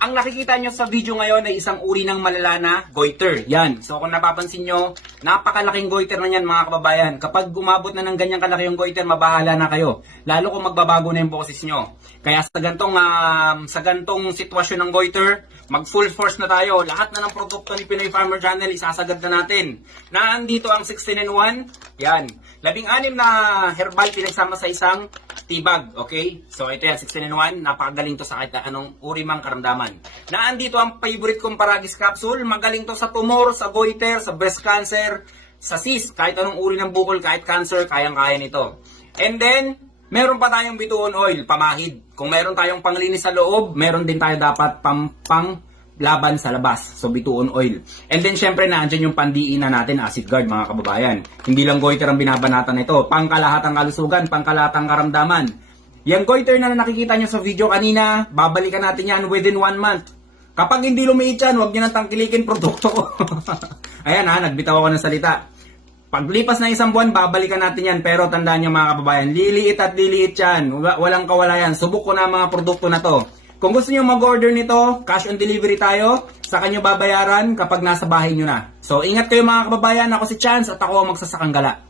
Ang nakikita nyo sa video ngayon ay isang uri ng malala na goiter. Yan. So kung napapansin nyo, napakalaking goiter na yan mga kababayan. Kapag umabot na ng ganyang kalaki yung goiter, mabahala na kayo. Lalo kung magbabago na yung boses nyo. Kaya sa gantong, ah, sa gantong sitwasyon ng goiter, mag full force na tayo. Lahat na ng produkto ni Pinoy Farmer Channel, isasagad na natin. Nandito ang 16 in 1. Yan. Labing anim na herbal pinagsama sa isang tibag, okay? So ito yan, 16 in 1, napakagaling to sa kahit anong uri mang karamdaman. Naandito ang favorite kong Paragis capsule, magaling to sa tumor, sa goiter, sa breast cancer, sa cyst, kahit anong uri ng bukol, kahit cancer, kayang-kaya nito. And then, meron pa tayong bituon oil, pamahid. Kung meron tayong panglinis sa loob, meron din tayo dapat pang, pang laban sa labas. So, bituon oil. And then, syempre, nandiyan yung pandiinan natin, acid guard, mga kababayan. Hindi lang goiter ang binabanatan nito. Pangkalahatang kalusugan, pangkalahatang karamdaman. Yung goiter na nakikita nyo sa video kanina, babalikan natin yan within one month. Kapag hindi lumiit yan, huwag nyo nang tangkilikin produkto ko. Ayan ha, nagbitaw ako ng salita. Paglipas na isang buwan, babalikan natin yan. Pero tandaan nyo mga kababayan, liliit at liliit yan. Wa- Walang kawala yan. Subok ko na mga produkto na to. Kung gusto nyo mag-order nito, cash on delivery tayo. Sa kanyo babayaran kapag nasa bahay nyo na. So, ingat kayo mga kababayan. Ako si Chance at ako ang magsasakang gala.